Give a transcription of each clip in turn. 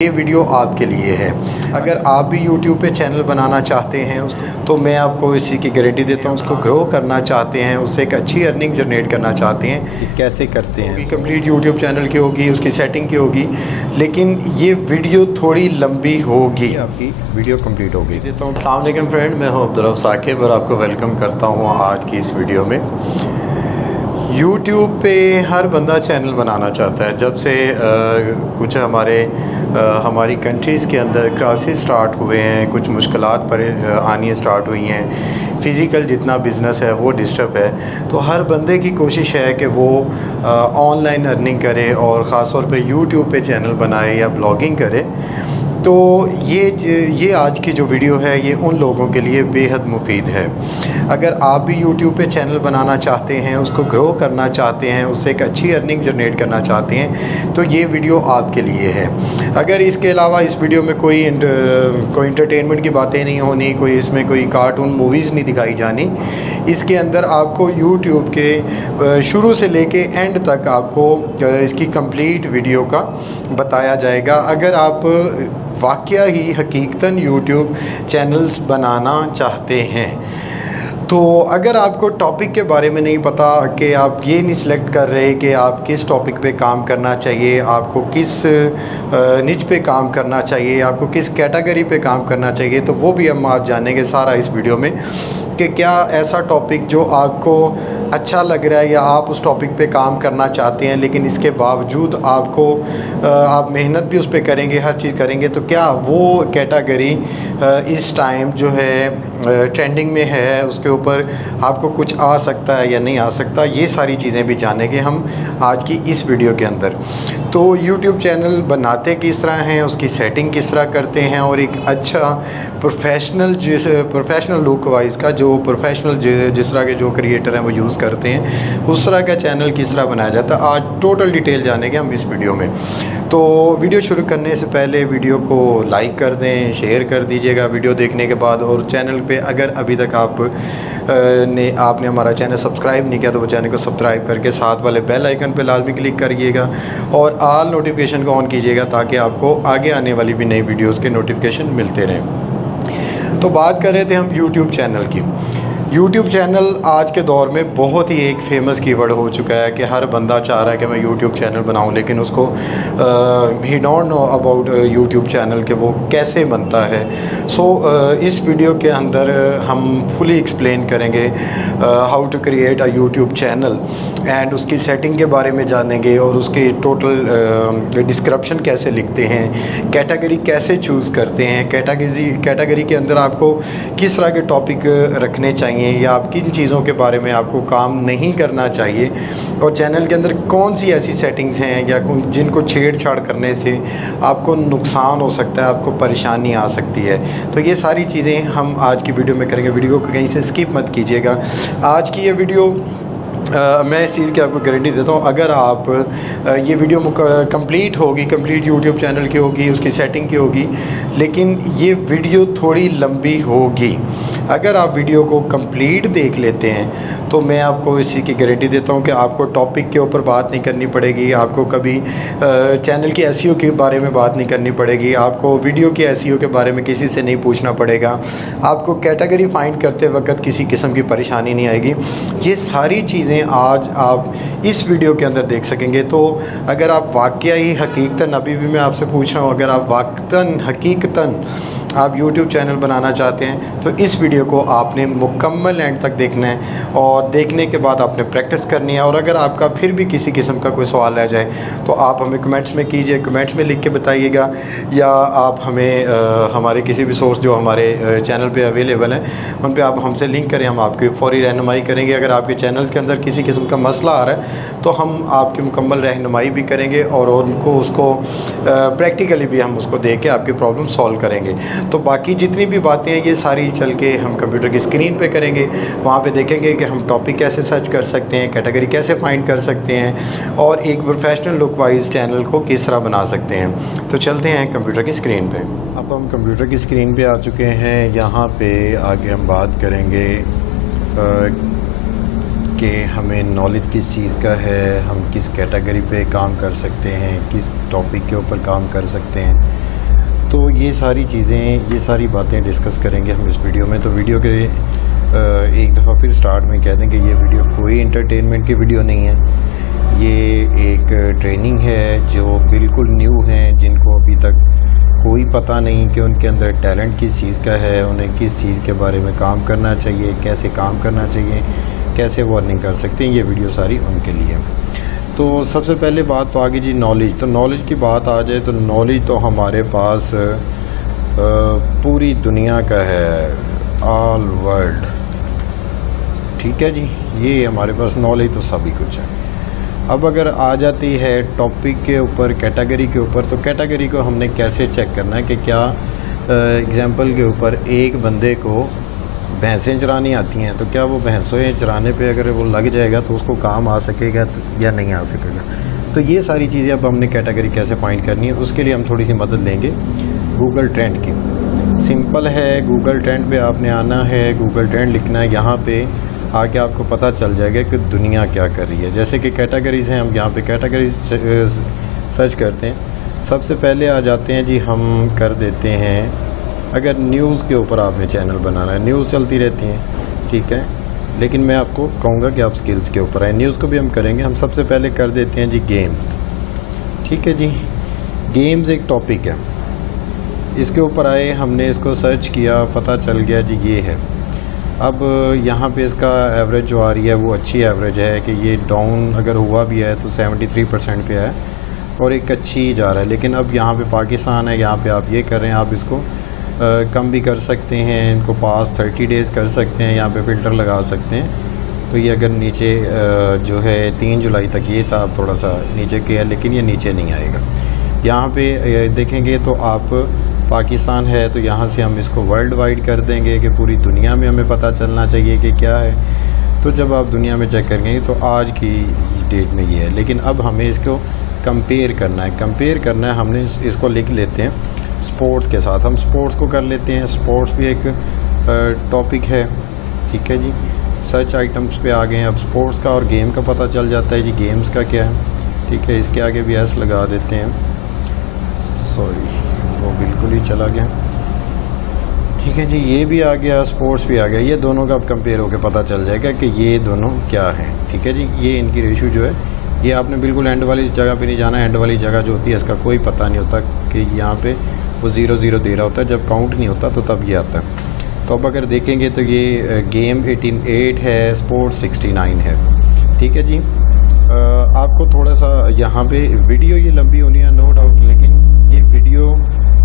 ये वीडियो आपके लिए है। अगर आप भी YouTube पे चैनल बनाना चाहते हैं तो मैं आपको इसी की गारंटी देता हूँ। उसको ग्रो करना चाहते हैं, उससे एक अच्छी अर्निंग जनरेट करना चाहते हैं, कैसे करते हैं। कंप्लीट YouTube चैनल की होगी, उसकी सेटिंग की होगी, लेकिन ये वीडियो थोड़ी लंबी होगी। आपकी वीडियो कंप्लीट हो गई देता हूँ। अस्सलाम वालेकुम फ्रेंड, मैं हूँ अब्दुल रऊफ़ साकिब और आपको वेलकम करता हूँ आज की इस वीडियो में। YouTube पे हर बंदा चैनल बनाना चाहता है। जब से कुछ हमारी कंट्रीज़ के अंदर क्राइसिस स्टार्ट हुए हैं, कुछ मुश्किलात पर आनी स्टार्ट हुई हैं, फ़िज़िकल जितना बिज़नेस है वो डिस्टर्ब है, तो हर बंदे की कोशिश है कि वो ऑनलाइन अर्निंग करे और ख़ास तौर पे YouTube पे चैनल बनाए या ब्लॉगिंग करे। तो ये आज की जो वीडियो है ये उन लोगों के लिए बेहद मुफीद है। अगर आप भी YouTube पे चैनल बनाना चाहते हैं, उसको ग्रो करना चाहते हैं, उससे एक अच्छी अर्निंग जनरेट करना चाहते हैं, तो ये वीडियो आपके लिए है। अगर इसके अलावा इस वीडियो में कोई इंटरटेनमेंट की बातें नहीं होनी, इसमें कोई कार्टून मूवीज़ नहीं दिखाई जानी। इसके अंदर आपको YouTube के शुरू से लेके एंड तक आपको इसकी कंप्लीट वीडियो का बताया जाएगा। अगर आप वाक़या ही हकीकतन YouTube चैनल्स बनाना चाहते हैं, तो अगर आपको टॉपिक के बारे में नहीं पता कि आप ये नहीं सिलेक्ट कर रहे कि आप किस टॉपिक पे काम करना चाहिए, आपको किस निच पे काम करना चाहिए, आपको किस कैटेगरी पे काम करना चाहिए, तो वो भी हम आज जानेंगे सारा इस वीडियो में कि क्या ऐसा टॉपिक जो आपको अच्छा लग रहा है या आप उस टॉपिक पे काम करना चाहते हैं, लेकिन इसके बावजूद आप मेहनत भी उस पे करेंगे, हर चीज़ करेंगे, तो क्या वो कैटेगरी इस टाइम जो है ट्रेंडिंग में है, उसके ऊपर आपको कुछ आ सकता है या नहीं आ सकता। ये सारी चीज़ें भी जानेंगे हम आज की इस वीडियो के अंदर। तो YouTube चैनल बनाते किस तरह हैं, उसकी सेटिंग किस तरह करते हैं, और एक अच्छा प्रोफेशनल लुक वाइज का जो प्रोफेशनल जिस तरह के जो क्रिएटर हैं वो यूज़ करते हैं, उस तरह का चैनल किस तरह बनाया जाता है, आज टोटल डिटेल जानेंगे हम इस वीडियो में। तो वीडियो शुरू करने से पहले वीडियो को लाइक कर दें, शेयर कर दीजिएगा वीडियो देखने के बाद, और चैनल पे अगर अभी तक आपने हमारा चैनल सब्सक्राइब नहीं किया तो वो चैनल को सब्सक्राइब करके साथ वाले बेल आइकन पे लाजमी क्लिक करिएगा और ऑल नोटिफिकेशन को ऑन कीजिएगा, ताकि आपको आगे आने वाली भी नई वीडियोज़ के नोटिफिकेशन मिलते रहें। तो बात कर रहे थे हम YouTube चैनल की। YouTube चैनल आज के दौर में बहुत ही एक फेमस कीवर्ड हो चुका है कि हर बंदा चाह रहा है कि मैं YouTube चैनल बनाऊं, लेकिन उसको ही don't know about YouTube channel कि वो कैसे बनता है। इस वीडियो के अंदर हम फुली एक्सप्लेन करेंगे how to create a YouTube channel, and उसकी सेटिंग के बारे में जानेंगे, और उसके टोटल डिस्क्रिप्शन कैसे लिखते हैं, कैटेगरी कैसे चूज़ करते हैं, कैटेगरी के अंदर आपको किस तरह के टॉपिक रखने चाहिए या आप किन चीज़ों के बारे में आपको काम नहीं करना चाहिए, और चैनल के अंदर कौन सी ऐसी सेटिंग्स हैं या जिनको छेड़छाड़ करने से आपको नुकसान हो सकता है, आपको परेशानी आ सकती है। तो ये सारी चीज़ें हम आज की वीडियो में करेंगे। वीडियो को कहीं से स्किप मत कीजिएगा। आज की ये वीडियो मैं इस चीज़ की आपको गारंटी देता हूँ, अगर आप ये वीडियो कंप्लीट होगी, कंप्लीट YouTube चैनल की होगी, उसकी सेटिंग की होगी, लेकिन ये वीडियो थोड़ी लंबी होगी। अगर आप वीडियो को कंप्लीट देख लेते हैं तो मैं आपको इसी की गारंटी देता हूँ कि आपको टॉपिक के ऊपर बात नहीं करनी पड़ेगी, आपको कभी चैनल की SEO के बारे में बात नहीं करनी पड़ेगी, आपको वीडियो की SEO के बारे में किसी से नहीं पूछना पड़ेगा, आपको कैटेगरी फाइंड करते वक्त किसी किस्म की परेशानी नहीं आएगी। ये सारी चीज़ें आज आप इस वीडियो के अंदर देख सकेंगे। तो अगर आप वाक़या ही हकीकतन, अभी भी मैं आपसे पूछ रहा हूँ, अगर आप वाक़तन हकीकतन आप YouTube चैनल बनाना चाहते हैं तो इस वीडियो को आपने मुकम्मल एंड तक देखना है, और देखने के बाद आपने प्रैक्टिस करनी है। और अगर आपका फिर भी किसी किस्म का कोई सवाल रह जाए तो आप हमें कमेंट्स में कीजिए, कमेंट्स में लिख के बताइएगा, या आप हमें हमारे किसी भी सोर्स जो हमारे चैनल पे अवेलेबल हैं उन पे आप हमसे लिंक करें, हम आपकी फौरी रहनुमाई करेंगे। अगर आपके चैनल के अंदर किसी किस्म का मसला आ रहा है तो हम आपकी मुकम्मल रहनुमाई भी करेंगे, और उसको प्रैक्टिकली भी हम उसको देख के आपकी प्रॉब्लम सॉल्व करेंगे। तो बाकी जितनी भी बातें हैं ये सारी चल के हम कंप्यूटर की स्क्रीन पे करेंगे। वहाँ पे देखेंगे कि हम टॉपिक कैसे सर्च कर सकते हैं, कैटेगरी कैसे फाइंड कर सकते हैं, और एक प्रोफेशनल लुक वाइज चैनल को किस तरह बना सकते हैं। तो चलते हैं कंप्यूटर की स्क्रीन पे। अब हम कंप्यूटर की स्क्रीन पे आ चुके हैं। यहाँ पे आगे हम बात करेंगे कि हमें नॉलेज किस चीज़ का है, हम किस कैटेगरी पे काम कर सकते हैं, किस टॉपिक के ऊपर काम कर सकते हैं। तो ये सारी चीज़ें, ये सारी बातें डिस्कस करेंगे हम इस वीडियो में। तो वीडियो के एक दफ़ा फिर स्टार्ट में कह दें कि ये वीडियो कोई इंटरटेनमेंट की वीडियो नहीं है, ये एक ट्रेनिंग है जो बिल्कुल न्यू हैं, जिनको अभी तक कोई पता नहीं कि उनके अंदर टैलेंट किस चीज़ का है, उन्हें किस चीज़ के बारे में काम करना चाहिए, कैसे काम करना चाहिए, कैसे वो अर्निंग कर सकते हैं। ये वीडियो सारी उनके लिए। तो सबसे पहले बात तो आगे जी नॉलेज। तो नॉलेज की बात आ जाए तो नॉलेज तो हमारे पास पूरी दुनिया का है, ऑल वर्ल्ड। ठीक है जी, ये हमारे पास नॉलेज तो सभी कुछ है। अब अगर आ जाती है टॉपिक के ऊपर, कैटेगरी के ऊपर, तो कैटेगरी को हमने कैसे चेक करना है कि क्या एग्जांपल के ऊपर एक बंदे को भैंसें चरानी आती हैं, तो क्या वो भैंसें चराने पे अगर वो लग जाएगा तो उसको काम आ सकेगा या नहीं आ सकेगा। तो ये सारी चीज़ें अब हमने कैटेगरी कैसे फाइंड करनी है, उसके लिए हम थोड़ी सी मदद लेंगे गूगल ट्रेंड की। सिंपल है, गूगल ट्रेंड पे आपने आना है, गूगल ट्रेंड लिखना है, यहाँ पे आके आपको पता चल जाएगा कि दुनिया क्या कर रही है। जैसे कि कैटेगरीज़ हैं, हम यहाँ पे कैटेगरीज सर्च करते हैं। सबसे पहले आ जाते हैं जी, हम कर देते हैं, अगर न्यूज़ के ऊपर आपने चैनल बनाना है, न्यूज़ चलती रहती हैं, ठीक है, लेकिन मैं आपको कहूँगा कि आप स्किल्स के ऊपर आए। न्यूज़ को भी हम करेंगे। हम सबसे पहले कर देते हैं जी गेम्स। ठीक है जी, गेम्स एक टॉपिक है, इसके ऊपर आए, हमने इसको सर्च किया, पता चल गया जी ये है। अब यहाँ पे इसका एवरेज जो आ रही है वो अच्छी एवरेज है कि ये डाउन अगर हुआ भी है तो 73% पे है और एक अच्छी जा रहा है। लेकिन अब यहाँ पे पाकिस्तान है, यहाँ पे आप ये कर रहे हैं, आप इसको कम भी कर सकते हैं, इनको पास 30 डेज़ कर सकते हैं, यहाँ पे फ़िल्टर लगा सकते हैं। तो ये अगर नीचे जो है 3 जुलाई तक ये था, थोड़ा सा नीचे किया, लेकिन ये नीचे नहीं आएगा। यहाँ पे देखेंगे तो आप पाकिस्तान है, तो यहाँ से हम इसको वर्ल्ड वाइड कर देंगे कि पूरी दुनिया में हमें पता चलना चाहिए कि क्या है। तो जब आप दुनिया में चेक करेंगे तो आज की डेट में ये है, लेकिन अब हमें इसको कंपेयर करना है। कंपेयर करना है, हमने इसको लिख लेते हैं स्पोर्ट्स के साथ। हम स्पोर्ट्स को कर लेते हैं, स्पोर्ट्स भी एक टॉपिक है। ठीक है जी, सर्च आइटम्स पे आ गए हैं। अब स्पोर्ट्स का और गेम का पता चल जाता है जी, गेम्स का क्या है। ठीक है, इसके आगे भी एस लगा देते हैं, सॉरी वो बिल्कुल ही चला गया। ठीक है जी, ये भी आ गया, स्पोर्ट्स भी आ गया। ये दोनों का अब कंपेयर होकर पता चल जाएगा कि ये दोनों क्या है। ठीक है जी, ये इनकी रेशियो जो है, ये आपने बिल्कुल एंड वाली जगह पे नहीं जाना। एंड वाली जगह जो होती है इसका कोई पता नहीं होता कि यहाँ पे वो 0-0 दे रहा होता है, जब काउंट नहीं होता तो तब ये आता है। तो अब अगर देखेंगे तो ये गेम 18 है, स्पोर्ट्स 69 है। ठीक है जी, आपको थोड़ा सा यहाँ पे वीडियो ये लंबी होनी है, नो डाउट, लेकिन ये वीडियो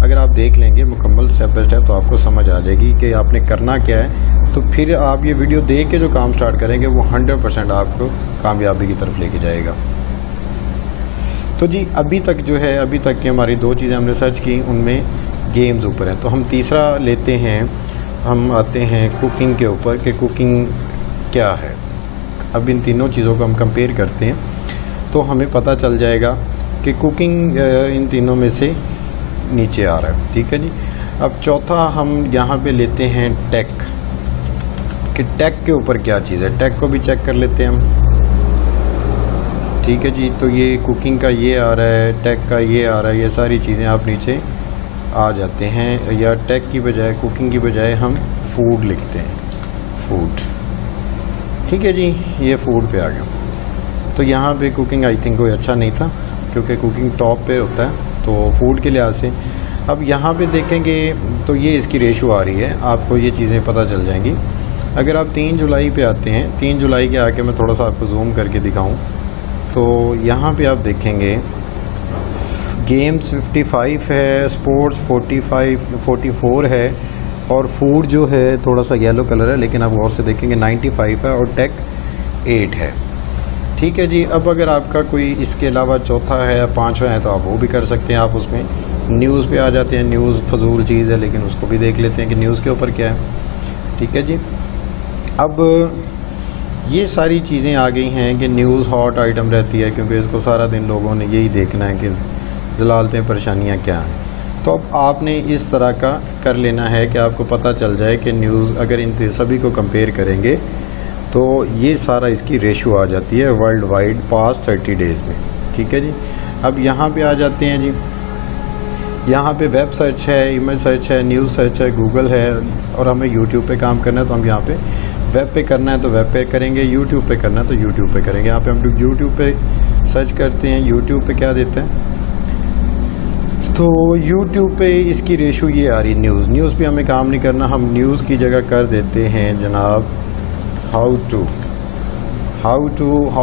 अगर आप देख लेंगे मुकम्मल स्टेप बाय स्टेप तो आपको समझ आ जाएगी कि आपने करना क्या है। तो फिर आप ये वीडियो देख के जो काम स्टार्ट करेंगे वो 100% आपको कामयाबी की तरफ लेके जाएगा। तो जी अभी तक जो है, अभी तक की हमारी 2 चीज़ें हमने सर्च की, उनमें गेम्स ऊपर हैं। तो हम तीसरा लेते हैं, हम आते हैं कुकिंग के ऊपर कि कुकिंग क्या है। अब इन तीनों चीज़ों को हम कंपेयर करते हैं तो हमें पता चल जाएगा कि कुकिंग इन तीनों में से नीचे आ रहा है। ठीक है जी, अब चौथा हम यहाँ पे लेते हैं टेक, कि टेक के ऊपर क्या चीज़ है। टेक को भी चेक कर लेते हैं हम। ठीक है जी, तो ये कुकिंग का ये आ रहा है, टेक का ये आ रहा है, ये सारी चीज़ें आप नीचे आ जाते हैं। या टेक की बजाय, कुकिंग की बजाय हम फूड लिखते हैं, फूड। ठीक है जी, ये फूड पे आ गया। तो यहाँ पे कुकिंग आई थिंक कोई अच्छा नहीं था, क्योंकि कुकिंग टॉप पे होता है, तो फूड के लिहाज से। अब यहाँ पे देखेंगे तो ये इसकी रेशो आ रही है, आपको ये चीज़ें पता चल जाएंगी। अगर आप 3 जुलाई पे आते हैं, 3 जुलाई के आके मैं थोड़ा सा आपको जूम करके दिखाऊं, तो यहाँ पे आप देखेंगे गेम्स 55 है, स्पोर्ट्स 44 है, और फूड जो है थोड़ा सा येलो कलर है, लेकिन आप गौर से देखेंगे 95 है, और टेक 8 है। ठीक है जी, अब अगर आपका कोई इसके अलावा चौथा है या 5वां है तो आप वो भी कर सकते हैं। आप उसमें न्यूज़ पे आ जाते हैं। न्यूज़ फजूल चीज़ है, लेकिन उसको भी देख लेते हैं कि न्यूज़ के ऊपर क्या है। ठीक है जी, अब ये सारी चीज़ें आ गई हैं कि न्यूज़ हॉट आइटम रहती है, क्योंकि इसको सारा दिन लोगों ने यही देखना है कि जलालतें परेशानियाँ क्या हैं। तो अब आपने इस तरह का कर लेना है कि आपको पता चल जाए कि न्यूज़, अगर इन सभी को कंपेयर करेंगे तो ये सारा इसकी रेशो आ जाती है वर्ल्ड वाइड पास्ट 30 डेज़ में। ठीक है जी। अब यहाँ पे आ जाते हैं जी, यहाँ पे वेब सर्च है, इमेज सर्च है, न्यूज़ सर्च है, गूगल है, और हमें यूट्यूब पे काम करना है तो हम यहाँ पे वेब पे करना है तो वेब पे करेंगे, यूट्यूब पे करना है तो यूट्यूब पे करेंगे। यहाँ पे हम लोग यूट्यूब पे सर्च करते हैं, यूट्यूब पे क्या देते हैं, तो यूट्यूब पे इसकी रेशो ये आ रही न्यूज़ पे हमें काम नहीं करना, हम न्यूज़ की जगह कर देते हैं जनाब हाउ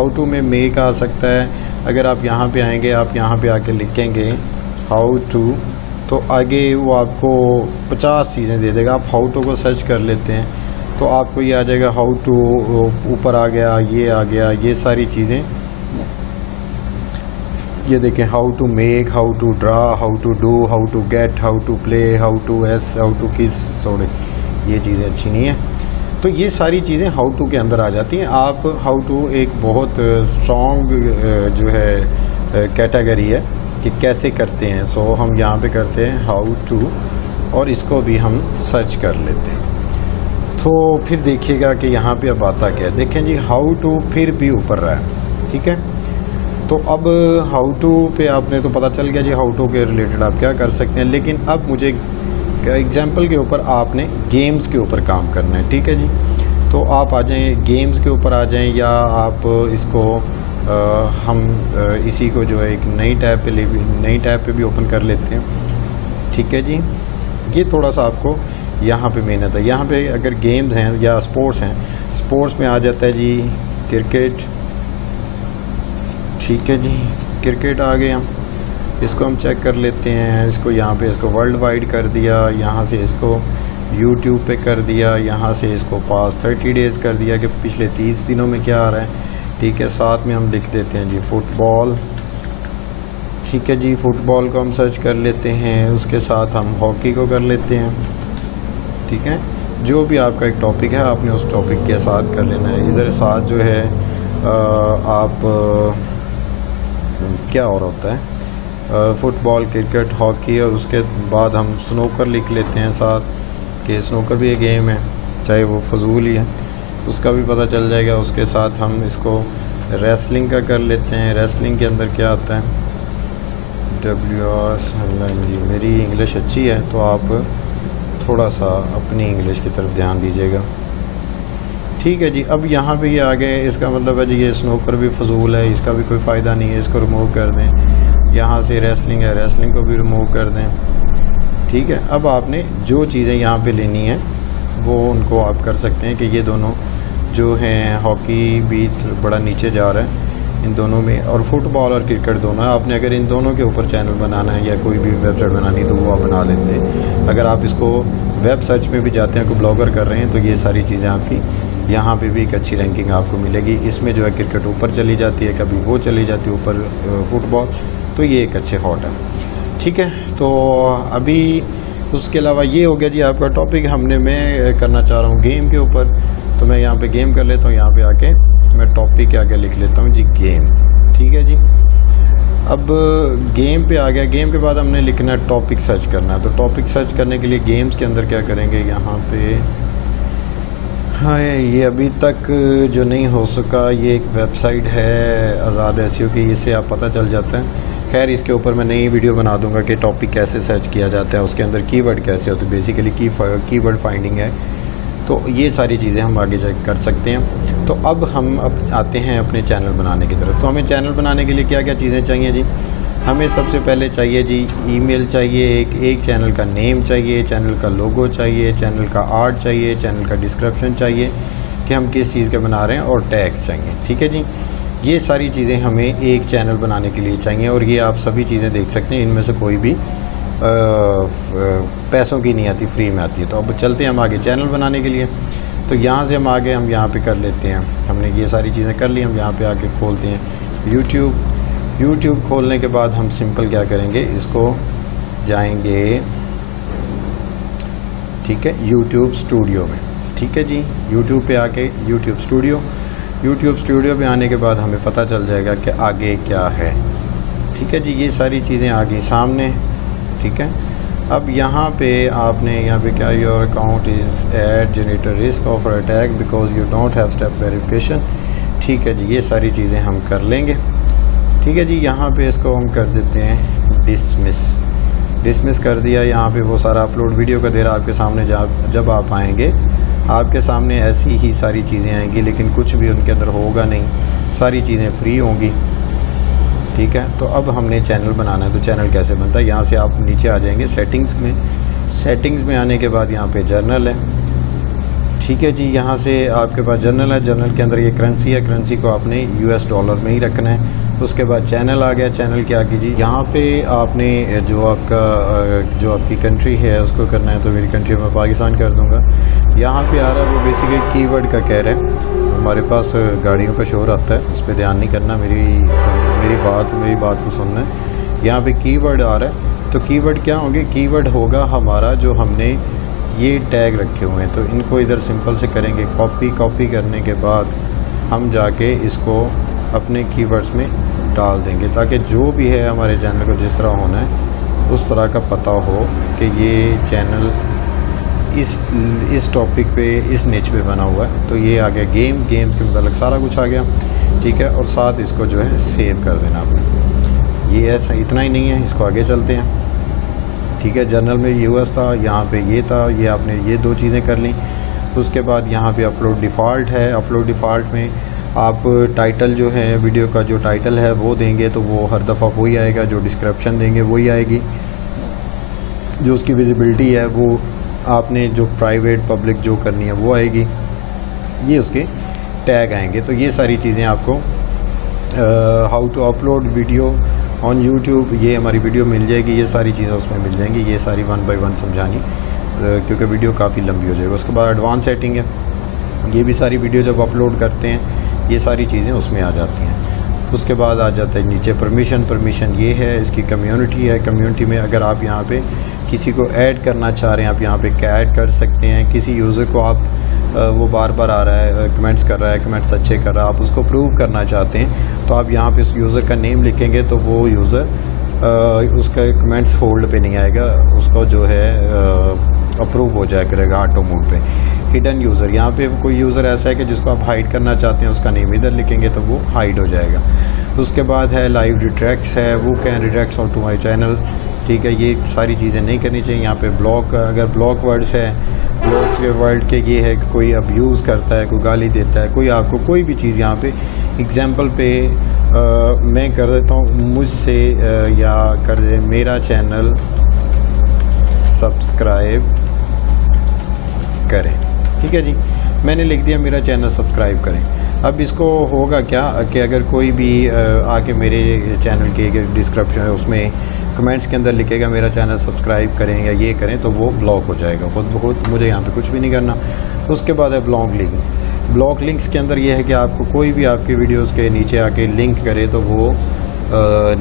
टू में मेक आ सकता है। अगर आप यहाँ पे आएंगे, आप यहाँ पे आके लिखेंगे हाउ टू, तो आगे वो आपको 50 चीज़ें दे देगा। आप हाउ टू को सर्च कर लेते हैं तो आपको ये आ जाएगा हाउ टू, ऊपर आ गया, ये सारी चीज़ें ये देखें, how to make, how to draw, how to do, how to get, how to play, how to ace, how to kiss, sorry ये चीज़ें अच्छी नहीं है। तो ये सारी चीज़ें हाउ टू के अंदर आ जाती हैं। आप हाउ टू एक बहुत स्ट्रॉन्ग जो है कैटेगरी है कि कैसे करते हैं। सो हम यहाँ पे करते हैं हाउ टू और इसको भी हम सर्च कर लेते हैं। तो फिर देखिएगा कि यहाँ पे अब आता क्या है। देखें जी, हाउ टू फिर भी ऊपर रहा है। ठीक है, तो अब हाउ टू पे आपने तो पता चल गया जी हाउ टू के रिलेटेड आप क्या कर सकते हैं। लेकिन अब मुझे एग्जाम्पल के ऊपर आपने गेम्स के ऊपर काम करना है। ठीक है जी, तो आप आ जाएं गेम्स के ऊपर आ जाएं, या आप इसको हम इसी को जो है एक नई टैब पे भी ओपन कर लेते हैं। ठीक है जी, ये थोड़ा सा आपको यहाँ पे मेहनत है। यहाँ पे अगर गेम्स हैं या स्पोर्ट्स हैं, स्पोर्ट्स में आ जाता है जी क्रिकेट। ठीक है जी, क्रिकेट आ गए हम, इसको हम चेक कर लेते हैं। इसको यहाँ पे इसको वर्ल्ड वाइड कर दिया, यहाँ से इसको यूट्यूब पे कर दिया, यहाँ से इसको पास 30 डेज़ कर दिया कि पिछले 30 दिनों में क्या आ रहा है। ठीक है, साथ में हम लिख देते हैं जी फुटबॉल। ठीक है जी, फुटबॉल को हम सर्च कर लेते हैं, उसके साथ हम हॉकी को कर लेते हैं। ठीक है, जो भी आपका एक टॉपिक है आपने उस टॉपिक के साथ कर लेना है। इधर साथ जो है आप क्या और होता है, फुटबॉल, क्रिकेट, हॉकी, और उसके बाद हम स्नूकर लिख लेते हैं साथ, कि स्नूकर भी एक गेम है, चाहे वो फजूल ही है, उसका भी पता चल जाएगा। उसके साथ हम इसको रेसलिंग का कर लेते हैं। रेसलिंग के अंदर क्या आता है, WR जी। मेरी इंग्लिश अच्छी है तो आप थोड़ा सा अपनी इंग्लिश की तरफ ध्यान दीजिएगा। ठीक है जी, अब यहाँ पे ये आ गए, इसका मतलब है जी ये स्नूकर भी फजूल है, इसका भी कोई फ़ायदा नहीं है, इसको रिमूव कर दें। यहाँ से रेसलिंग है, रेसलिंग को भी रिमूव कर दें। ठीक है, अब आपने जो चीज़ें यहाँ पे लेनी है वो उनको आप कर सकते हैं कि ये दोनों जो हैं, हॉकी भी बड़ा नीचे जा रहा है इन दोनों में, और फुटबॉल और क्रिकेट दोनों है। आपने अगर इन दोनों के ऊपर चैनल बनाना है या कोई भी वेबसाइट बनानी है तो वो आप बना लेते हैं। अगर आप इसको वेब सर्च में भी जाते हैं, कोई ब्लॉगर कर रहे हैं, तो ये सारी चीज़ें आपकी यहाँ पे भी एक अच्छी रैंकिंग आपको मिलेगी। इसमें जो है क्रिकेट ऊपर चली जाती है, कभी वो चली जाती है ऊपर फुटबॉल, तो ये एक अच्छे हॉट है। ठीक है, तो अभी उसके अलावा ये हो गया जी आपका टॉपिक। मैं करना चाह रहा हूँ गेम के ऊपर, तो मैं यहाँ पे गेम कर लेता हूँ। यहाँ पे आके मैं टॉपिक के आगे लिख लेता हूँ जी गेम। ठीक है जी, अब गेम पे आ गया। गेम के बाद हमने लिखना है टॉपिक सर्च करना है। तो टॉपिक सर्च करने के लिए गेम्स के अंदर क्या करेंगे, यहाँ पे हाँ, ये अभी तक जो नहीं हो सका, ये एक वेबसाइट है आज़ाद एसईओ की, इससे आप पता चल जाता है। खैर, इसके ऊपर मैं नई वीडियो बना दूंगा कि टॉपिक कैसे सर्च किया जाता है, उसके अंदर कीवर्ड कैसे होते हैं, बेसिकली कीवर्ड फाइंडिंग है। तो ये सारी चीज़ें हम आगे जाकर कर सकते हैं। तो अब हम आते हैं अपने चैनल बनाने की तरफ। तो हमें चैनल बनाने के लिए क्या क्या चीज़ें चाहिए जी। हमें सबसे पहले चाहिए जी ईमेल चाहिए, एक चैनल का नेम चाहिए, चैनल का लोगो चाहिए, चैनल का आर्ट चाहिए, चैनल का डिस्क्रिप्शन चाहिए कि हम किस चीज़ के बना रहे हैं, और टैग्स चाहिए। ठीक है जी, ये सारी चीज़ें हमें एक चैनल बनाने के लिए चाहिए, और ये आप सभी चीज़ें देख सकते हैं। इनमें से कोई भी पैसों की नहीं आती, फ्री में आती है। तो अब चलते हैं हम आगे चैनल बनाने के लिए। तो यहाँ से हम आगे हम यहाँ पे कर लेते हैं। हमने ये सारी चीज़ें कर ली, हम यहाँ पे आके खोलते हैं यूट्यूब खोलने के बाद हम सिंपल क्या करेंगे, इसको जाएंगे, ठीक है, यूट्यूब स्टूडियो में। ठीक है जी, यूट्यूब पे आके यूट्यूब स्टूडियो पे आने के बाद हमें पता चल जाएगा कि आगे क्या है। ठीक है जी, ये सारी चीज़ें आ गई सामने। ठीक है, अब यहाँ पे आपने यहाँ पे क्या, your account is at generator risk of attack because you don't have step verification. ठीक है जी, ये सारी चीज़ें हम कर लेंगे। ठीक है जी, यहाँ पे इसको हम कर देते हैं डिसमिस कर दिया। यहाँ पे वो सारा अपलोड वीडियो का दे रहा आपके सामने। जब आप आएंगे आपके सामने ऐसी ही सारी चीज़ें आएंगी, लेकिन कुछ भी उनके अंदर होगा नहीं, सारी चीज़ें फ्री होंगी। ठीक है, तो अब हमने चैनल बनाना है। तो चैनल कैसे बनता है, यहाँ से आप नीचे आ जाएंगे सेटिंग्स में आने के बाद यहाँ पे जर्नल है। ठीक है जी, यहाँ से आपके पास जर्नल है। जर्नल के अंदर ये करेंसी है, करेंसी को आपने US डॉलर में ही रखना है। तो उसके बाद चैनल आ गया। चैनल क्या कीजिए, यहाँ पे आपने जो आपकी कंट्री है उसको करना है। तो मेरी कंट्री में पाकिस्तान कर दूँगा। यहाँ पे आ रहा है वो बेसिकली कीवर्ड का कह रहे हैं। हमारे पास गाड़ियों का शोर आता है, उस पर ध्यान नहीं करना, मेरी बात को सुनना है। यहाँ पे कीवर्ड आ रहा है, तो कीवर्ड क्या होंगे, कीवर्ड होगा हमारा जो हमने ये टैग रखे हुए हैं। तो इनको इधर सिंपल से करेंगे कॉपी करने के बाद हम जाके इसको अपने कीवर्ड्स में डाल देंगे, ताकि जो भी है हमारे चैनल को जिस तरह होना है उस तरह का पता हो कि ये चैनल इस टॉपिक पे, इस निच पे बना हुआ है। तो ये आ गया गेम के मतलब सारा कुछ आ गया। ठीक है, और साथ इसको जो है सेव कर देना आपने। ये ऐसा इतना ही नहीं है, इसको आगे चलते हैं। ठीक है, जर्नल में US था, यहाँ पे ये था, ये आपने ये 2 चीज़ें कर ली। उसके बाद यहाँ पे अपलोड डिफ़ॉल्ट है। अपलोड डिफ़ॉल्ट में आप टाइटल जो है, वीडियो का जो टाइटल है वो देंगे, तो वो हर दफ़ा वही आएगा। जो डिस्क्रिप्शन देंगे वही आएगी। जो उसकी विजिबिलिटी है वो आपने जो प्राइवेट पब्लिक जो करनी है वो आएगी। ये उसके टैग आएंगे। तो ये सारी चीज़ें आपको how to upload video on YouTube, ये हमारी वीडियो मिल जाएगी। ये सारी चीज़ें उसमें मिल जाएंगी। ये सारी 1 बाय 1 समझानी, क्योंकि वीडियो काफ़ी लंबी हो जाएगी। उसके बाद एडवांस सेटिंग है। ये भी सारी वीडियो जब अपलोड करते हैं ये सारी चीज़ें उसमें आ जाती हैं। उसके बाद आ जाता है नीचे परमिशन ये है, इसकी कम्युनिटी है। कम्युनिटी में अगर आप यहाँ पे किसी को ऐड करना चाह रहे हैं, आप यहाँ पे ऐड कर सकते हैं। किसी यूज़र को आप वो बार आ रहा है, कमेंट्स कर रहा है, कमेंट्स अच्छे कर रहा है, आप उसको प्रूव करना चाहते हैं, तो आप यहाँ पे उस यूज़र का नेम लिखेंगे तो वो यूज़र उसका कमेंट्स होल्ड पे नहीं आएगा, उसको जो है अप्रूव हो जाया करेगा ऑटो मोड पे। हिडन यूज़र, यहाँ पे कोई यूज़र ऐसा है कि जिसको आप हाइड करना चाहते हैं, उसका नेम इधर लिखेंगे तो वो हाइड हो जाएगा। उसके बाद है लाइव रिट्रैक्ट्स है, वो can retracts on to my channel. ठीक है, ये सारी चीज़ें नहीं करनी चाहिए। यहाँ पे ब्लॉक, अगर ब्लॉक वर्ड्स है, ब्लॉक्स के वर्ड के ये है कि कोई अब्यूज़ करता है, कोई गाली देता है, कोई आपको कोई भी चीज़ यहाँ पे एग्जांपल पे मैं कर देता हूँ, मुझसे या कर दे मेरा चैनल सब्सक्राइब करें। ठीक है जी, मैंने लिख दिया मेरा चैनल सब्सक्राइब करें। अब इसको होगा क्या कि अगर कोई भी आके मेरे चैनल के डिस्क्रिप्शन है उसमें कमेंट्स के अंदर लिखेगा मेरा चैनल सब्सक्राइब करें या ये करें, तो वो ब्लॉक हो जाएगा खुद बहुत। मुझे यहाँ पे कुछ भी नहीं करना। उसके बाद है ब्लॉक लिंक। ब्लॉक लिंक्स के अंदर ये है कि आपको कोई भी आपके वीडियोज़ के नीचे आके लिंक करे तो वो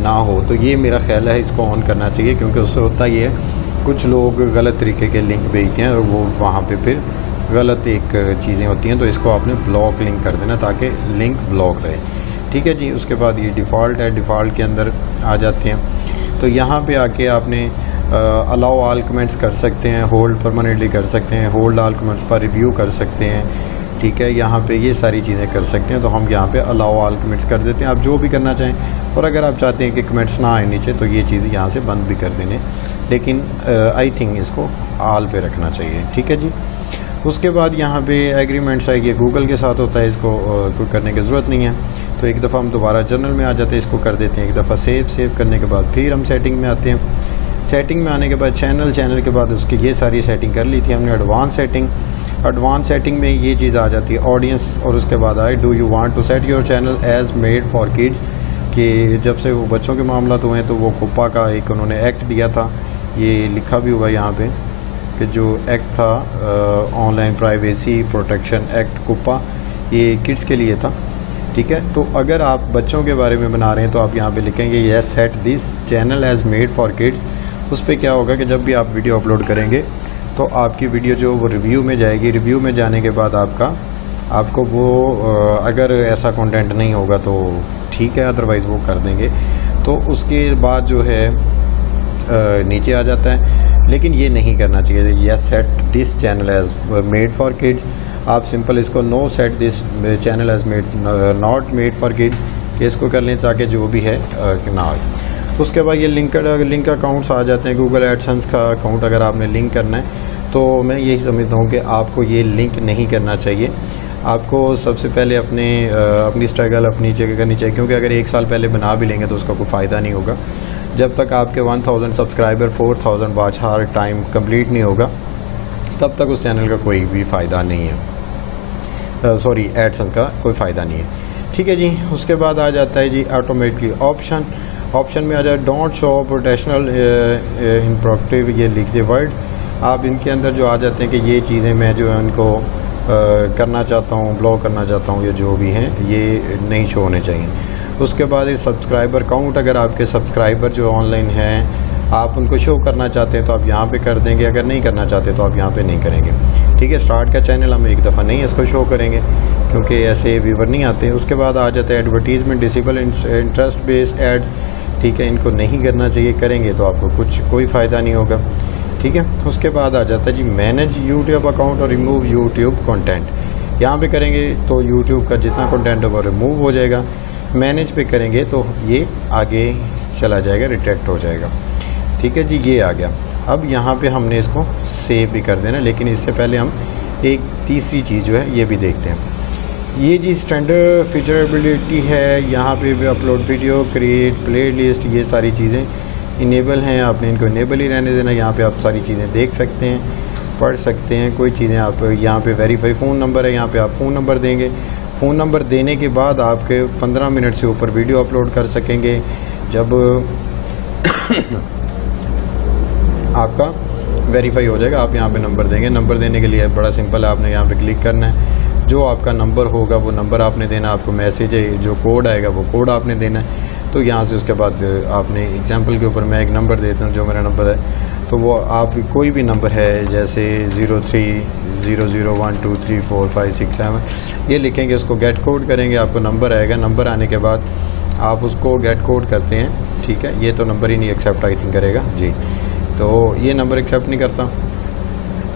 ना हो। तो ये मेरा ख्याल है इसको ऑन करना चाहिए, क्योंकि उससे होता ये है कुछ लोग गलत तरीके के लिंक भेजते हैं और वो वहाँ पे फिर गलत एक चीज़ें होती हैं। तो इसको आपने ब्लॉक लिंक कर देना ताकि लिंक ब्लॉक रहे। ठीक है जी, उसके बाद ये डिफ़ॉल्ट है, डिफ़ॉल्ट के अंदर आ जाते हैं। तो यहाँ पे आके आपने अलाउ ऑल कमेंट्स कर सकते हैं, होल्ड परमानेंटली कर सकते हैं, होल्ड ऑल कमेंट्स पर रिव्यू कर सकते हैं। ठीक है, यहाँ पे ये सारी चीज़ें कर सकते हैं। तो हम यहाँ पे अलाउ ऑल कमेंट्स कर देते हैं, आप जो भी करना चाहें। और अगर आप चाहते हैं कि कमेंट्स ना आए नीचे तो ये चीज़ें यहाँ से बंद भी कर देने, लेकिन आई थिंक इसको ऑल पे रखना चाहिए। ठीक है जी, उसके बाद यहाँ पे एग्रीमेंट्स है, ये गूगल के साथ होता है, इसको कोई करने की ज़रूरत नहीं है। तो एक दफ़ा हम दोबारा जर्नल में आ जाते हैं, इसको कर देते हैं एक दफ़ा सेव करने के बाद फिर हम सेटिंग में आते हैं। सेटिंग में आने के बाद चैनल के बाद उसकी ये सारी सेटिंग कर ली थी हमने। एडवांस सेटिंग में ये चीज़ आ जाती है ऑडियंस, और उसके बाद आए do you want to set your channel as made for kids, कि जब से वो बच्चों के मामला तो हुए तो वो कुप्पा का एक उन्होंने एक्ट दिया था, ये लिखा भी हुआ यहाँ पे कि जो एक्ट था ऑनलाइन प्राइवेसी प्रोटेक्शन एक्ट कुप्पा, ये किड्स के लिए था। ठीक है, तो अगर आप बच्चों के बारे में बना रहे हैं तो आप यहाँ पे लिखेंगे yes set this channel as made for kids. उस पर क्या होगा कि जब भी आप वीडियो अपलोड करेंगे तो आपकी वीडियो जो वो रिव्यू में जाएगी, रिव्यू में जाने के बाद आपको वो अगर ऐसा कंटेंट नहीं होगा तो ठीक है, अदरवाइज़ वो कर देंगे। तो उसके बाद जो है नीचे आ जाता है। लेकिन ये नहीं करना चाहिए। या set this channel as made for kids, आप सिंपल इसको no set this channel as made not made for kids इसको कर लें ताकि जो भी है ना आए। उसके बाद ये लिंक अकाउंट्स आ जाते हैं। गूगल एडसेंस का अकाउंट अगर आपने लिंक करना है तो मैं यही समझता हूँ कि आपको ये लिंक नहीं करना चाहिए। आपको सबसे पहले अपनी स्ट्रगल अपनी जगह करनी चाहिए, क्योंकि अगर 1 साल पहले बना भी लेंगे तो उसका कोई फ़ायदा नहीं होगा। जब तक आपके 1000 subscriber 4000 watch hour time complete नहीं होगा तब तक उस चैनल का कोई भी फ़ायदा नहीं है, सॉरी एडसेंस का कोई फ़ायदा नहीं है। ठीक है जी। उसके बाद आ जाता है जी ऑटोमेटिकली ऑप्शन में आ जाए डोंट शो प्रोटेशनल इन प्रोडक्टिव, ये लिख दे वर्ड। आप इनके अंदर जो आ जाते हैं कि ये चीज़ें मैं जो है उनको करना चाहता हूँ, ब्लॉक करना चाहता हूँ, ये जो भी हैं ये नहीं शो होने चाहिए। उसके बाद ये सब्सक्राइबर काउंट, अगर आपके सब्सक्राइबर जो ऑनलाइन हैं आप उनको शो करना चाहते हैं तो आप यहाँ पे कर देंगे, अगर नहीं करना चाहते तो आप यहाँ पे नहीं करेंगे। ठीक है। स्टार्ट का चैनल हम एक दफ़ा नहीं इसको शो करेंगे क्योंकि ऐसे व्यूवर नहीं आते। उसके बाद आ जाता है advertisement disable interest based ads. ठीक है, इनको नहीं करना चाहिए, करेंगे तो आपको कोई फ़ायदा नहीं होगा। ठीक है। उसके बाद आ जाता है जी मैनेज यूट्यूब अकाउंट और रिमूव यूट्यूब कंटेंट। यहाँ पे करेंगे तो यूट्यूब का जितना कंटेंट है वो रिमूव हो जाएगा। मैनेज पे करेंगे तो ये आगे चला जाएगा, रिट्रैक्ट हो जाएगा। ठीक है जी, ये आ गया। अब यहाँ पे हमने इसको सेव भी कर देना, लेकिन इससे पहले हम एक तीसरी चीज़ जो है ये भी देखते हैं। ये जी स्टैंडर्ड फीचरेबिलिटी है, यहाँ पे भी अपलोड वीडियो, क्रिएट प्लेलिस्ट, ये सारी चीज़ें इनेबल हैं। आपने इनको इनेबल ही रहने देना। यहाँ पे आप सारी चीज़ें देख सकते हैं, पढ़ सकते हैं। कोई चीज़ें आप यहाँ पे वेरीफाई फ़ोन नंबर है, यहाँ पे आप फ़ोन नंबर देंगे। फ़ोन नंबर देने के बाद आपके 15 मिनट से ऊपर वीडियो अपलोड कर सकेंगे। जब आपका वेरीफाई हो जाएगा आप यहाँ पे नंबर देंगे। नंबर देने के लिए बड़ा सिंपल है, आपने यहाँ पे क्लिक करना है। जो आपका नंबर होगा वो नंबर आपने देना, आपको मैसेज है जो कोड आएगा वो कोड आपने देना है। तो यहाँ से उसके बाद आपने एग्जांपल के ऊपर मैं एक नंबर देता हूँ जो मेरा नंबर है, तो वो आप कोई भी नंबर है जैसे 0300123456 ये लिखेंगे, उसको गेट कोड करेंगे, आपको नंबर आएगा। नंबर आने के बाद आप उसको गेट कोड करते हैं। ठीक है, ये तो नंबर ही नहीं एक्सेप्ट आई थिंक करेगा जी, तो ये नंबर एक्सेप्ट नहीं करता।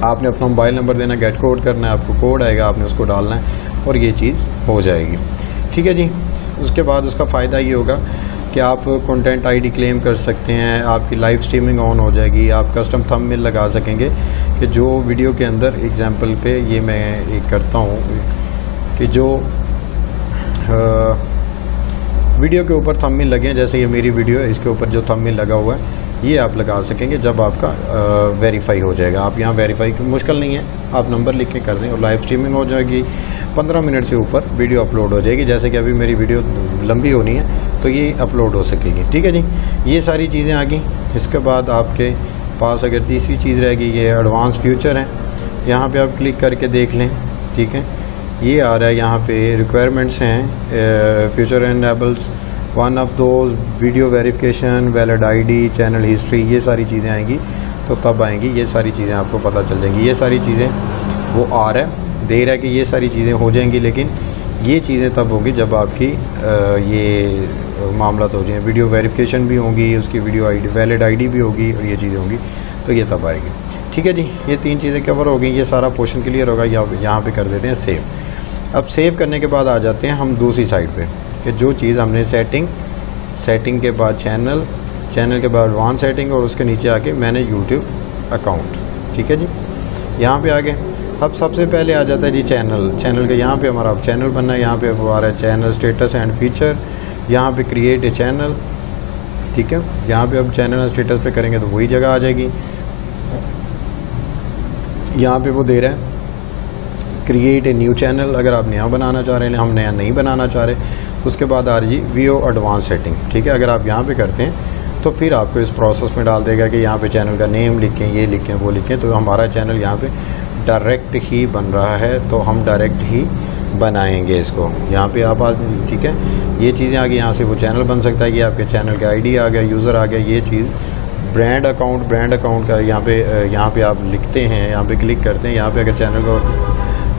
आपने अपना मोबाइल नंबर देना, गेट कोड करना है, आपको कोड आएगा, आपने उसको डालना है और ये चीज़ हो जाएगी। ठीक है जी। उसके बाद उसका फ़ायदा ये होगा कि आप कंटेंट आईडी क्लेम कर सकते हैं, आपकी लाइव स्ट्रीमिंग ऑन हो जाएगी, आप कस्टम थंबनेल लगा सकेंगे कि जो वीडियो के अंदर एग्जांपल पे ये मैं एक करता हूँ कि जो वीडियो के ऊपर थंबनेल लगे हैं, जैसे ये मेरी वीडियो है इसके ऊपर जो थंबनेल लगा हुआ है ये आप लगा सकेंगे जब आपका वेरीफाई हो जाएगा। आप यहाँ वेरीफाई मुश्किल नहीं है, आप नंबर लिख के कर दें और लाइव स्ट्रीमिंग हो जाएगी। 15 मिनट से ऊपर वीडियो अपलोड हो जाएगी। जैसे कि अभी मेरी वीडियो लंबी होनी है तो ये अपलोड हो सकेगी। ठीक है जी, ये सारी चीज़ें आ गई। इसके बाद आपके पास अगर तीसरी चीज़ रहेगी ये एडवांस फ्यूचर है, यहाँ पे आप क्लिक करके देख लें। ठीक है, ये आ रहा है यहाँ पे रिक्वायरमेंट्स हैं, future enables one of those video verification, valid ID, channel history, ये सारी चीज़ें आएंगी। तो तब आएंगी ये सारी चीज़ें, आपको पता चल जाएंगी। ये सारी चीज़ें वो आ रहा है, दे रहा है कि ये सारी चीज़ें हो जाएंगी, लेकिन ये चीज़ें तब होगी जब आपकी ये मामला तो हो जाए, वीडियो वेरिफिकेशन भी होंगी, उसकी वीडियो आईडी वैलिड आईडी भी होगी और ये चीज़ें होंगी, तो ये तब आएगी। ठीक है जी, ये 3 चीज़ें कवर हो गई। ये सारा पोर्शन क्लियर होगा। यहाँ पे कर देते हैं सेव। अब सेव करने के बाद आ जाते हैं हम दूसरी साइड पे कि जो चीज़ हमने सेटिंग के बाद चैनल के बाद एडवांस सेटिंग और उसके नीचे आके मैंने यूट्यूब अकाउंट। ठीक है जी, यहाँ पे आगे अब सबसे पहले आ जाता है जी चैनल के। यहाँ पे हमारा चैनल बनना है, यहाँ पे वो आ रहा है चैनल स्टेटस एंड फीचर, यहाँ पे क्रिएट ए चैनल। ठीक है, यहाँ पे अब चैनल एंड स्टेटस पे करेंगे तो वही जगह आ जाएगी। यहाँ पे वो दे रहा है क्रिएट ए न्यू चैनल, अगर आप नया बनाना चाह रहे हैं, हम नया नहीं बनाना चाह रहे। उसके बाद आ रही व्यू एडवांस सेटिंग। ठीक है, अगर आप यहाँ पे करते हैं तो फिर आपको इस प्रोसेस में डाल देगा कि यहाँ पे चैनल का नेम लिखें, ये लिखें, वो लिखें। तो हमारा चैनल यहाँ पे डायरेक्ट ही बन रहा है, तो हम डायरेक्ट ही बनाएंगे इसको। यहाँ पे आप ठीक है, ये चीज़ें आ गई। यहाँ से वो चैनल बन सकता है। ये आपके चैनल का आईडी आ गया, यूज़र आ गया। ये चीज़ ब्रांड अकाउंट का यहाँ पे आप लिखते हैं, यहाँ पे क्लिक करते हैं। यहाँ पे अगर चैनल को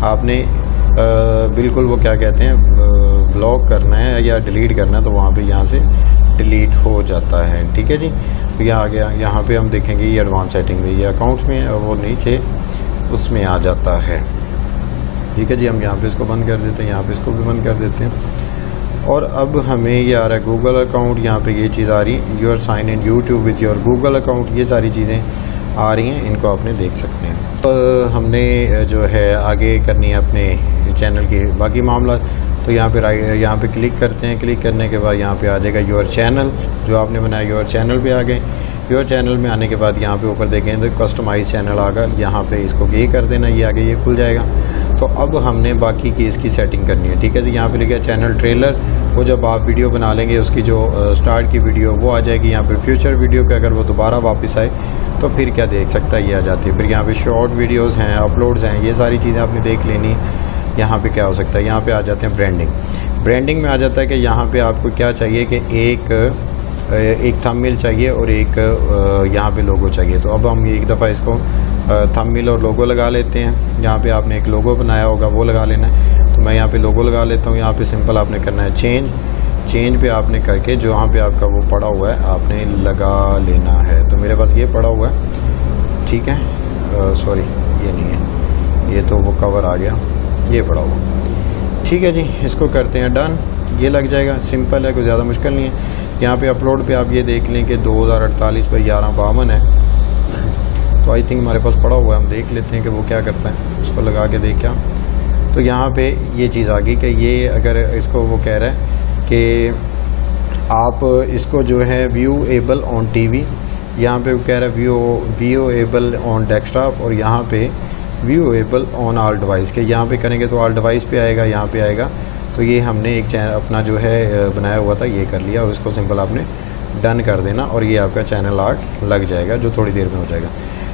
आपने बिल्कुल वो क्या कहते हैं ब्लॉक करना है या डिलीट करना है, तो वहाँ पे यहाँ से डिलीट हो जाता है। ठीक है जी, तो यह आ गया। यहाँ पे हम देखेंगे ये एडवांस सेटिंग में, ये अकाउंट्स में है और वो नीचे उसमें आ जाता है। ठीक है जी, हम यहाँ पे इसको बंद कर देते हैं, यहाँ पे इसको भी बंद कर देते हैं। और अब हमें ये आ रहा है गूगल अकाउंट, यहाँ पे ये चीज़ आ रही है your sign in YouTube with your Google account, ये सारी चीज़ें आ रही हैं, इनको आपने देख सकते हैं। तो हमने जो है आगे करनी है अपने चैनल की बाकी मामला, तो यहाँ पे यहाँ पे क्लिक करते हैं। क्लिक करने के बाद यहाँ पे आ जाएगा योर चैनल, जो आपने बनाया योर चैनल पे आ गए। योर चैनल में आने के बाद यहाँ पे ऊपर देखें तो कस्टमाइज चैनल आ गया, यहाँ पे इसको ये कर देना, ये आगे ये खुल जाएगा। तो अब हमने बाकी की इसकी सेटिंग करनी है। ठीक है, तो यहाँ पे लिखा चैनल ट्रेलर, वो जब आप वीडियो बना लेंगे उसकी जो स्टार्ट की वीडियो वो आ जाएगी। यहाँ पे फ्यूचर वीडियो के अगर वो दोबारा वापस आए तो फिर क्या देख सकता है, ये आ जाती है। फिर यहाँ पे शॉर्ट वीडियोस हैं, अपलोड्स हैं, ये सारी चीज़ें आपने देख लेनी। यहाँ पे क्या हो सकता है, यहाँ पे आ जाते हैं ब्रांडिंग। ब्रांडिंग में आ जाता है कि यहाँ पे आपको क्या चाहिए कि एक थंबनेल चाहिए और एक यहाँ पे लोगो चाहिए। तो अब हम एक दफ़ा इसको थंबनेल और लोगो लगा लेते हैं। यहाँ पे आपने एक लोगो बनाया होगा वो लगा लेना है, तो मैं यहाँ पे लोगो लगा लेता हूँ। यहाँ पे सिंपल आपने करना है चेंज पे आपने करके जो यहाँ पे आपका वो पड़ा हुआ है आपने लगा लेना है। तो मेरे पास ये पड़ा हुआ है, ठीक है, सॉरी ये नहीं है, ये तो वो कवर आ गया, ये पड़ा हुआ। ठीक है जी, इसको करते हैं डन, ये लग जाएगा। सिंपल है, कोई ज़्यादा मुश्किल नहीं है। यहाँ पे अपलोड पे आप ये देख लें कि 2048x1152 है, तो आई थिंक हमारे पास पड़ा हुआ है, हम देख लेते हैं कि वो क्या करता है। उसको लगा के देखा तो यहाँ पे ये चीज़ आ गई कि ये अगर इसको वो कह रहा है कि आप इसको जो है व्यू एबल ऑन टीवी, यहाँ पे वो कह रहा है व्यू एबल ऑन डेस्कटॉप, और यहाँ पे view able on all device के यहाँ पे करेंगे तो ऑल डिवाइस पे आएगा, यहाँ पे आएगा। तो ये हमने एक चैनल अपना जो है बनाया हुआ था ये कर लिया, और इसको सिंपल आपने डन कर देना और ये आपका चैनल आर्ट लग जाएगा, जो थोड़ी देर में हो जाएगा।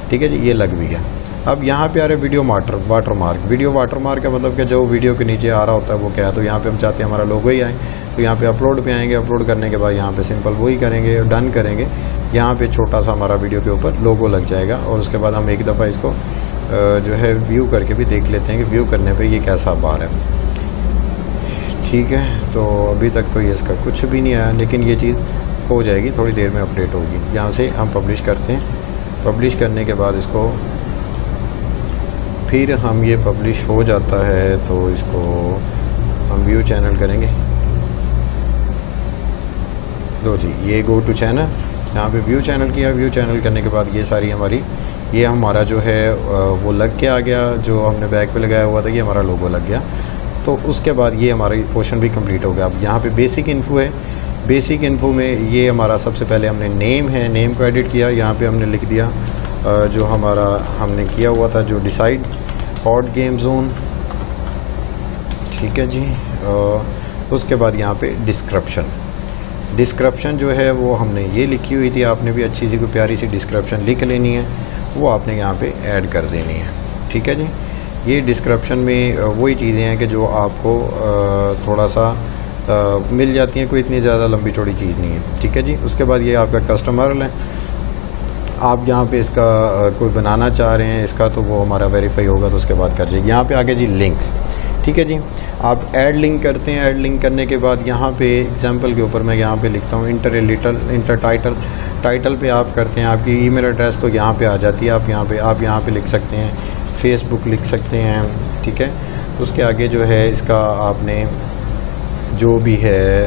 ठीक है जी, ये लग भी गया। अब यहाँ पे आ रहा है वीडियो वाटरमार्क। वीडियो वाटरमार्क का मतलब कि जो वीडियो के नीचे आ रहा होता है वो क्या है, तो यहाँ पे हम चाहते हैं हमारा लोगो ही आए, तो यहाँ पे अपलोड पे आएंगे। अपलोड करने के बाद यहाँ पे सिंपल वही करेंगे, डन करेंगे। यहाँ पे छोटा सा हमारा वीडियो के ऊपर लोगो लग जाएगा, और उसके बाद हम एक दफ़ा इसको जो है व्यू करके भी देख लेते हैं कि व्यू करने पे ये कैसा बार है। ठीक है, तो अभी तक तो ये इसका कुछ भी नहीं आया, लेकिन ये चीज़ हो जाएगी, थोड़ी देर में अपडेट होगी। यहाँ से हम पब्लिश करते हैं। पब्लिश करने के बाद इसको फिर हम ये पब्लिश हो जाता है, तो इसको हम व्यू चैनल करेंगे। लो जी, ये गो टू चैनल, यहाँ पे व्यू चैनल किया। व्यू चैनल करने के बाद ये सारी ये हमारा जो है वो लग के आ गया, जो हमने बैक पे लगाया हुआ था ये हमारा लोगो लग गया। तो उसके बाद ये हमारा पोर्शन भी कंप्लीट हो गया। अब यहाँ पे बेसिक इन्फो है। बेसिक इन्फो में ये हमारा सबसे पहले हमने नेम है, नेम को एडिट किया। यहाँ पे हमने लिख दिया जो हमारा हमने किया हुआ था जो डिसाइड हॉट गेम जोन। ठीक है जी, उसके बाद यहाँ पे डिस्क्रिप्शन जो है वो हमने ये लिखी हुई थी, आपने भी अच्छी सी कोई प्यारी सी डिस्क्रिप्शन लिख लेनी है, वो आपने यहाँ पे ऐड कर देनी है। ठीक है जी, ये डिस्क्रिप्शन में वही चीज़ें हैं कि जो आपको थोड़ा सा मिल जाती हैं, कोई इतनी ज़्यादा लंबी चौड़ी चीज़ नहीं है। ठीक है जी, उसके बाद ये आपका कस्टमर है, आप यहाँ पे इसका कोई बनाना चाह रहे हैं इसका, तो वो हमारा वेरीफाई होगा तो उसके बाद कर जाइए। यहाँ पे आगे जी लिंक्स। ठीक है जी, आप ऐड लिंक करते हैं। ऐड लिंक करने के बाद यहाँ पे एग्जांपल के ऊपर मैं यहाँ पे लिखता हूँ इंटर टाइटल पे आप करते हैं आपकी ईमेल एड्रेस, तो यहाँ पे आ जाती है। आप यहाँ पे लिख सकते हैं, फेसबुक लिख सकते हैं। ठीक है, उसके आगे जो है इसका आपने जो भी है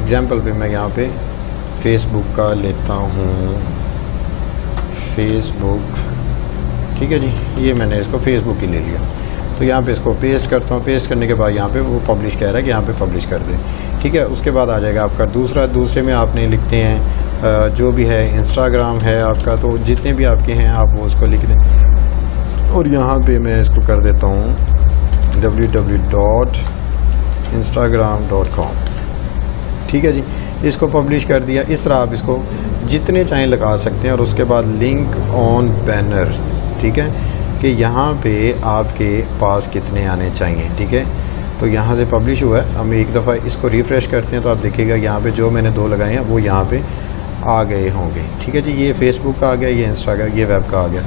एग्जांपल पे मैं यहाँ पे फेसबुक का लेता हूँ, फेसबुक। ठीक है जी, ये मैंने इसको फेसबुक ही ले लिया। तो यहाँ पे इसको पेस्ट करता हूँ। पेस्ट करने के बाद यहाँ पे वो पब्लिश कह रहा है कि यहाँ पे पब्लिश कर दें। ठीक है, उसके बाद आ जाएगा आपका दूसरे में आपने लिखते हैं जो भी है इंस्टाग्राम है आपका, तो जितने भी आपके हैं आप वो उसको लिख दें। और यहाँ पे मैं इसको कर देता हूँ www.instagram.com। ठीक है जी, इसको पब्लिश कर दिया। इस तरह आप इसको जितने चाहें लगा सकते हैं। और उसके बाद लिंक ऑन बैनर, ठीक है, कि यहाँ पे आपके पास कितने आने चाहिए। ठीक है, तो यहाँ से पब्लिश हुआ है। हम एक दफ़ा इसको रिफ़्रेश करते हैं तो आप देखिएगा यहाँ पे जो मैंने 2 लगाए हैं वो यहाँ पे आ गए होंगे। ठीक है जी, ये फेसबुक का आ गया, ये इंस्टाग्राम, ये वेब का आ गया।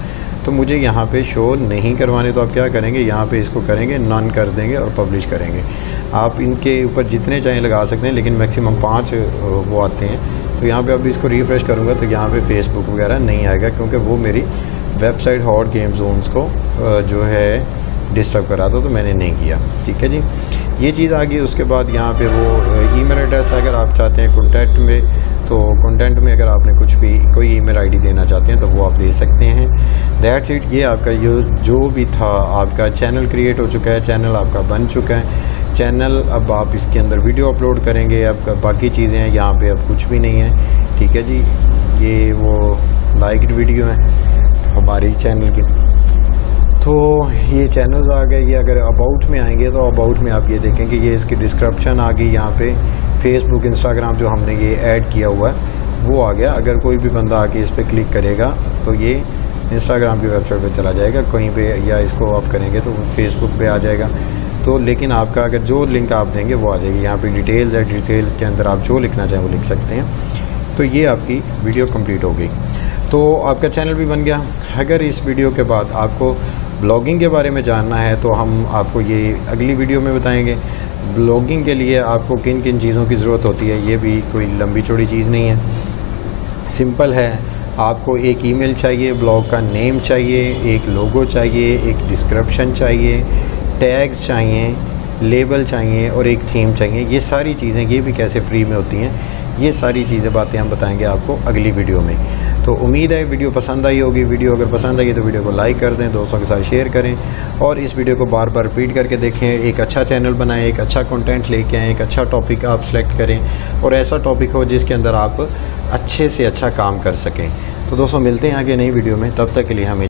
तो मुझे यहाँ पे शो नहीं करवाने, तो आप क्या करेंगे, यहाँ पे इसको करेंगे, नन कर देंगे और पब्लिश करेंगे। आप इनके ऊपर जितने चाहें लगा सकते हैं, लेकिन मैक्सिमम 5 वो आते हैं। तो यहाँ पे अब इसको रिफ़्रेश करूँगा तो यहाँ पे फेसबुक वगैरह नहीं आएगा, क्योंकि वो मेरी वेबसाइट हॉट गेम जोन्स को जो है डिस्टर्ब कर रहा था, तो मैंने नहीं किया। ठीक है जी, ये चीज़ आ गई। उसके बाद यहाँ पे वो ईमेल एड्रेस अगर आप चाहते हैं कंटेंट में, तो कंटेंट में अगर आपने कुछ भी कोई ईमेल आईडी देना चाहते हैं तो वो आप दे सकते हैं। That's it. ये आपका जो भी था, आपका चैनल क्रिएट हो चुका है, चैनल आपका बन चुका है। चैनल अब आप इसके अंदर वीडियो अपलोड करेंगे, आपका बाकी चीज़ें हैं, यहाँ पे अब कुछ भी नहीं है। ठीक है जी, ये वो लाइक्ड वीडियो है हमारी चैनल की। तो ये चैनल्स आ गए। ये अगर अबाउट में आएंगे तो अबाउट में आप ये देखेंगे, ये इसकी डिस्क्रिप्शन आ गई। यहाँ पे फेसबुक, इंस्टाग्राम जो हमने ये ऐड किया हुआ है वो आ गया। अगर कोई भी बंदा आके इस पर क्लिक करेगा तो ये इंस्टाग्राम की वेबसाइट पे चला जाएगा कहीं पे, या इसको आप करेंगे तो फेसबुक पे आ जाएगा। तो लेकिन आपका अगर जो लिंक आप देंगे वो आ जाएगी। यहाँ पे डिटेल्स है, डिटेल्स के अंदर आप जो लिखना चाहें वो लिख सकते हैं। तो ये आपकी वीडियो कंप्लीट हो गई, तो आपका चैनल भी बन गया। अगर इस वीडियो के बाद आपको ब्लॉगिंग के बारे में जानना है तो हम आपको ये अगली वीडियो में बताएंगे। ब्लॉगिंग के लिए आपको किन किन चीज़ों की ज़रूरत होती है, ये भी कोई लंबी चौड़ी चीज़ नहीं है, सिंपल है। आपको एक ईमेल चाहिए, ब्लॉग का नेम चाहिए, एक लोगो चाहिए, एक डिस्क्रिप्शन चाहिए, टैग्स चाहिए, लेबल चाहिए और एक थीम चाहिए। ये सारी चीज़ें, ये भी कैसे फ्री में होती हैं, ये सारी चीज़ें बातें हम बताएंगे आपको अगली वीडियो में। तो उम्मीद है वीडियो पसंद आई होगी। वीडियो अगर पसंद आई तो वीडियो को लाइक कर दें, दोस्तों के साथ शेयर करें और इस वीडियो को बार बार रिपीट करके देखें। एक अच्छा चैनल बनाएं, एक अच्छा कंटेंट लेके आएँ, एक अच्छा टॉपिक आप सेलेक्ट करें और ऐसा टॉपिक हो जिसके अंदर आप अच्छे से अच्छा काम कर सकें। तो दोस्तों मिलते हैं आगे नई वीडियो में, तब तक के लिए हमें